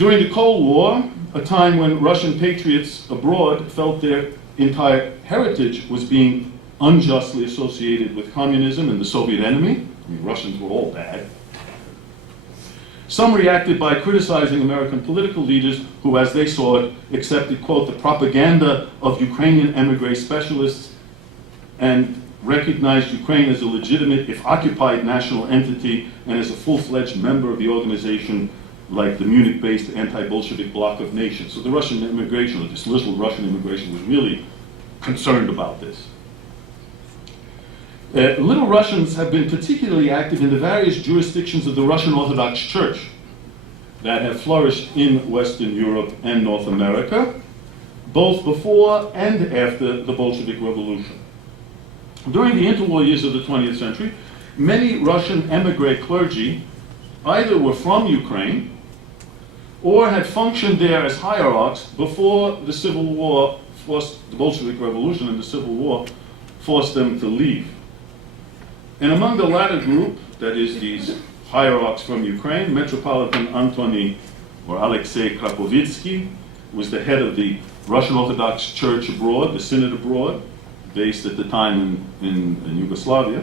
During the Cold War, a time when Russian patriots abroad felt their entire heritage was being unjustly associated with communism and the Soviet enemy. I mean, Russians were all bad. Some reacted by criticizing American political leaders who, as they saw it, accepted, quote, the propaganda of Ukrainian emigre specialists and recognized Ukraine as a legitimate, if occupied, national entity and as a full-fledged member of the organization like the Munich-based anti-Bolshevik bloc of nations. So the Russian immigration, or this little Russian immigration, was really concerned about this. Little Russians have been particularly active in the various jurisdictions of the Russian Orthodox Church that have flourished in Western Europe and North America, both before and after the Bolshevik Revolution. During the interwar years of the 20th century, many Russian emigre clergy either were from Ukraine or had functioned there as hierarchs before the Civil War forced, the Bolshevik Revolution and the Civil War forced them to leave. And among the latter group, that is these hierarchs from Ukraine, Metropolitan Antony or Alexei Krapovitsky was the head of the Russian Orthodox Church abroad, the Synod abroad, based at the time in Yugoslavia.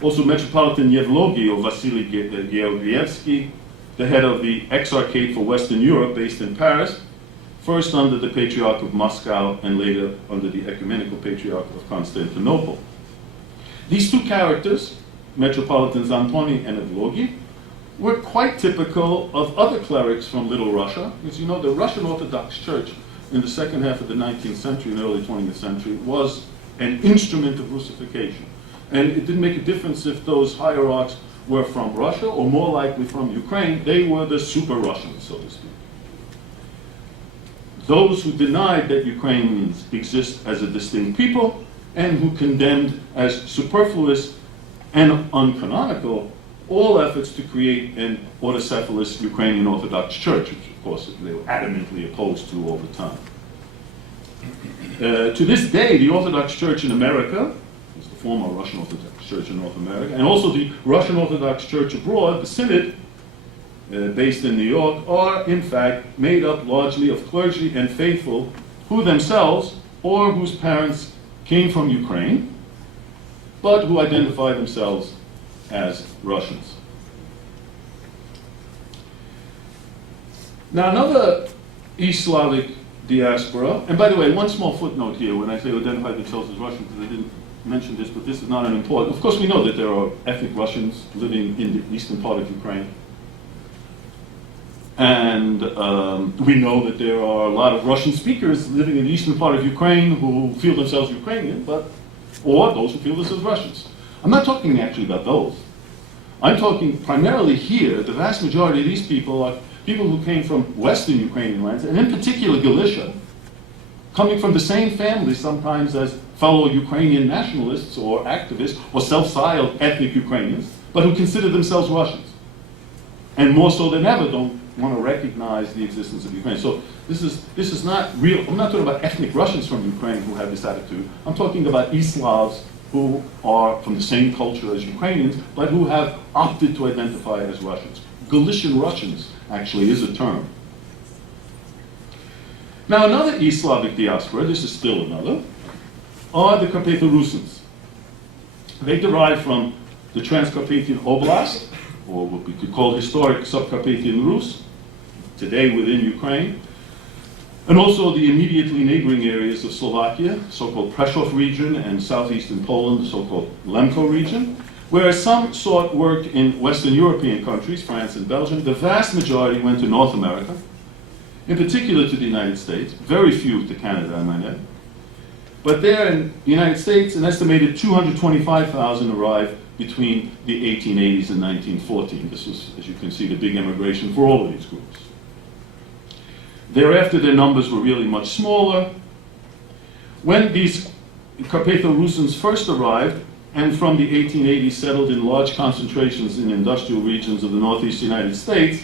Also Metropolitan Yevlogy or Vasily Georgievsky, the head of the Exarchate for Western Europe based in Paris, first under the Patriarch of Moscow and later under the Ecumenical Patriarch of Constantinople. These two characters, Metropolitans Antony and Evlogy, were quite typical of other clerics from Little Russia, because you know the Russian Orthodox Church in the second half of the 19th century and early 20th century was an instrument of Russification. And it didn't make a difference if those hierarchs were from Russia or more likely from Ukraine. They were the super Russians, so to speak. Those who denied that Ukrainians exist as a distinct people and who condemned as superfluous and uncanonical all efforts to create an autocephalous Ukrainian Orthodox Church, which of course they were adamantly opposed to all the time. To this day, the Orthodox Church in America, it's the former Russian Orthodox Church in North America, and also the Russian Orthodox Church abroad, the Synod, based in New York, are in fact made up largely of clergy and faithful who themselves or whose parents came from Ukraine, but who identify themselves as Russians. Now another East Slavic diaspora, and by the way, one small footnote here when I say identify themselves as Russian, because I didn't mention this, but this is not an important. Of course we know that there are ethnic Russians living in the eastern part of Ukraine. And we know that there are a lot of Russian speakers living in the eastern part of Ukraine who feel themselves Ukrainian, or those who feel themselves Russians. I'm not talking actually about those. I'm talking primarily here, the vast majority of these people are people who came from Western Ukrainian lands, and in particular Galicia, coming from the same family sometimes as fellow Ukrainian nationalists or activists or self-styled ethnic Ukrainians, but who consider themselves Russians. And more so than ever don't want to recognize the existence of Ukraine. So this is not real. I'm not talking about ethnic Russians from Ukraine who have this attitude. I'm talking about East Slavs who are from the same culture as Ukrainians, but who have opted to identify as Russians. Galician Russians actually is a term. Now another East Slavic diaspora, this is still another, are the Carpatho-Rusins. They derive from the Transcarpathian Oblast, or what we could call historic Subcarpathian Rus, today within Ukraine, and also the immediately neighboring areas of Slovakia, so-called Prešov region, and southeastern Poland, the so-called Lemko region. Whereas some sought work in Western European countries, France and Belgium, the vast majority went to North America, in particular to the United States, very few to Canada, I might add. But there in the United States, an estimated 225,000 arrived between the 1880s and 1914. This was, as you can see, the big immigration for all of these groups. Thereafter, their numbers were really much smaller. When these Carpatho-Rusins first arrived, and from the 1880s settled in large concentrations in industrial regions of the Northeast United States,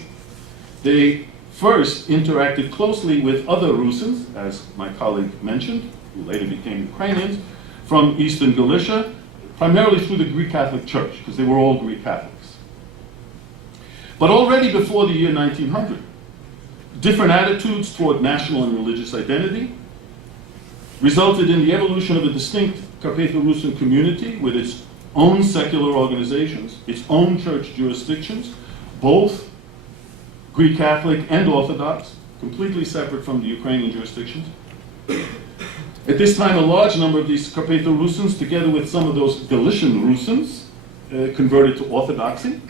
they first interacted closely with other Rusins, as my colleague mentioned, who later became Ukrainians, from Eastern Galicia, primarily through the Greek Catholic Church, because they were all Greek Catholics. But already before the year 1900, different attitudes toward national and religious identity, resulted in the evolution of a distinct Carpatho-Rusin community with its own secular organizations, its own church jurisdictions, both Greek Catholic and Orthodox, completely separate from the Ukrainian jurisdictions. At this time, a large number of these Carpatho-Rusins, together with some of those Galician Rusins, converted to Orthodoxy.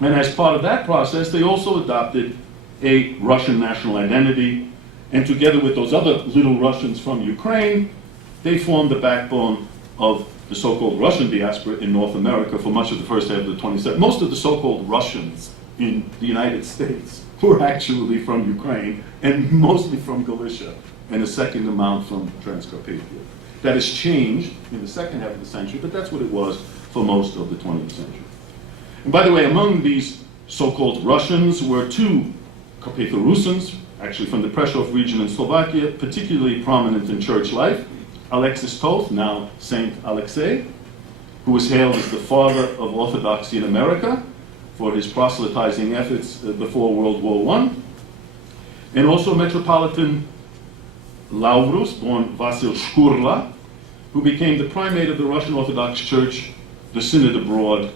And as part of that process, they also adopted a Russian national identity. And together with those other little Russians from Ukraine, they formed the backbone of the so-called Russian diaspora in North America for much of the first half of the 20th century. Most of the so-called Russians in the United States were actually from Ukraine, and mostly from Galicia, and a second amount from Transcarpathia. That has changed in the second half of the century, but that's what it was for most of the 20th century. And by the way, among these so-called Russians were two Carpatho-Rusins, actually from the Prešov region in Slovakia, particularly prominent in church life. Alexis Toth, now Saint Alexei, who was hailed as the father of Orthodoxy in America for his proselytizing efforts before World War I. And also Metropolitan Lavrus, born Vasil Shkurla, who became the primate of the Russian Orthodox Church, the Synod Abroad.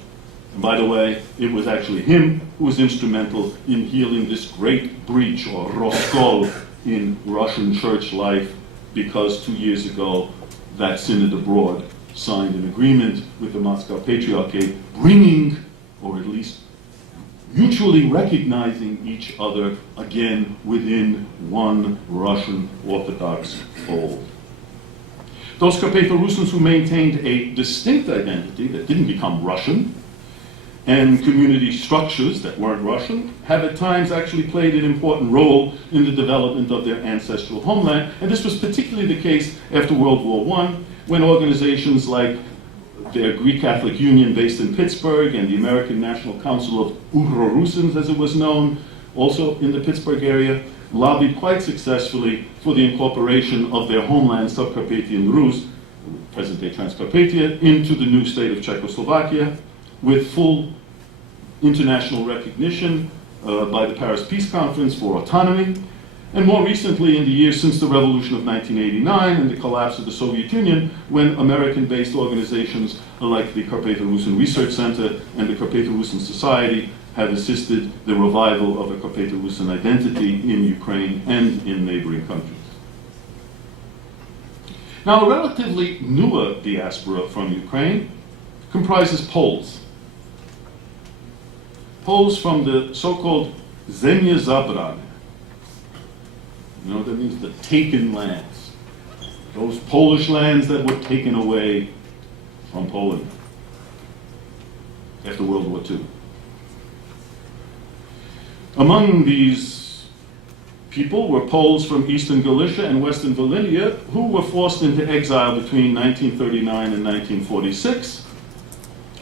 And by the way, it was actually him who was instrumental in healing this great breach, or Roskol, in Russian church life, because 2 years ago, that Synod Abroad signed an agreement with the Moscow Patriarchate, bringing, or at least mutually recognizing each other again within one Russian Orthodox fold. Those Carpatho-Rusins who maintained a distinct identity that didn't become Russian, and community structures that weren't Russian, have at times actually played an important role in the development of their ancestral homeland. And this was particularly the case after World War I, when organizations like the Greek Catholic Union based in Pittsburgh and the American National Council of Ugro-Rusins, as it was known, also in the Pittsburgh area, lobbied quite successfully for the incorporation of their homeland, Subcarpathian Rus, present-day Transcarpathia, into the new state of Czechoslovakia, with full international recognition by the Paris Peace Conference for autonomy. And more recently, in the years since the revolution of 1989 and the collapse of the Soviet Union, when American-based organizations like the Carpatho-Rusin Research Center and the Carpatho-Rusin Society have assisted the revival of a Carpatho-Rusin identity in Ukraine and in neighboring countries. Now, a relatively newer diaspora from Ukraine comprises Poles. Poles from the so-called Zemlye Zabrane. You know what that means? The taken lands. Those Polish lands that were taken away from Poland after World War II. Among these people were Poles from eastern Galicia and western Volhynia who were forced into exile between 1939 and 1946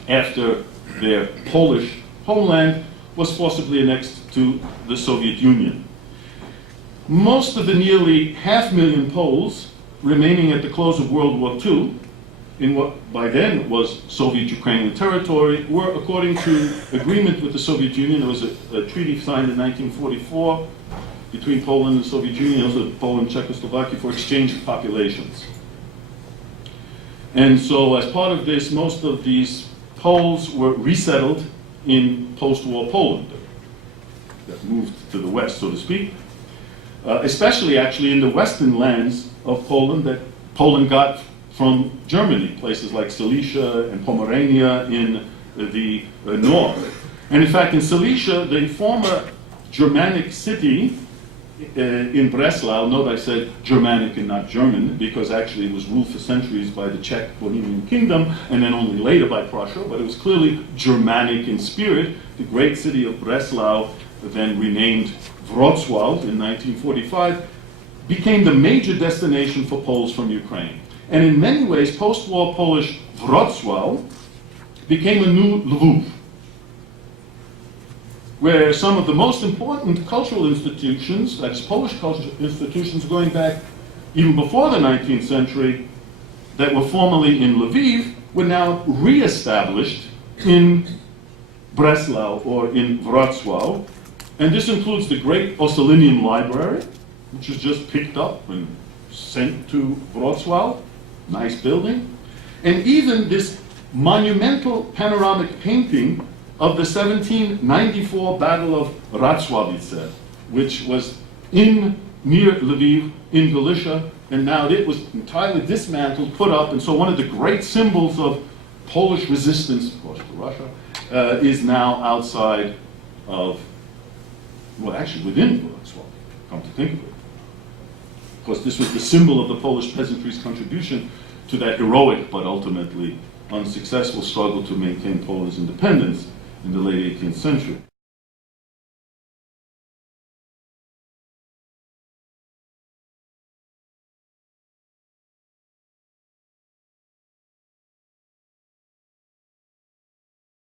after their Polish homeland was forcibly annexed to the Soviet Union. Most of the nearly 500,000 Poles remaining at the close of World War II in what by then was Soviet Ukrainian territory were, according to agreement with the Soviet Union, there was a treaty signed in 1944 between Poland and the Soviet Union, also Poland and Czechoslovakia, for exchange of populations. And so as part of this, most of these Poles were resettled in post-war Poland, that moved to the west, so to speak, especially actually in the western lands of Poland that Poland got from Germany, places like Silesia and Pomerania in the north. And in fact, in Silesia, the former Germanic city in Breslau, note I said Germanic and not German, because actually it was ruled for centuries by the Czech Bohemian Kingdom, and then only later by Prussia, but it was clearly Germanic in spirit. The great city of Breslau, then renamed Wrocław in 1945, became the major destination for Poles from Ukraine. And in many ways, post-war Polish Wrocław became a new Lviv, where some of the most important cultural institutions, that is Polish cultural institutions going back even before the 19th century, that were formerly in Lviv, were now reestablished in Breslau or in Wrocław, And this includes the great Ossolineum Library, which was just picked up and sent to Wrocław, nice building, and even this monumental panoramic painting of the 1794 Battle of Racławice, which was near Lviv in Galicia, and now it was entirely dismantled, put up, and so one of the great symbols of Polish resistance, of course, to Russia, is now outside of, well, actually within Wrocław, come to think of it. Of course, this was the symbol of the Polish peasantry's contribution to that heroic but ultimately unsuccessful struggle to maintain Poland's independence in the late 18th century.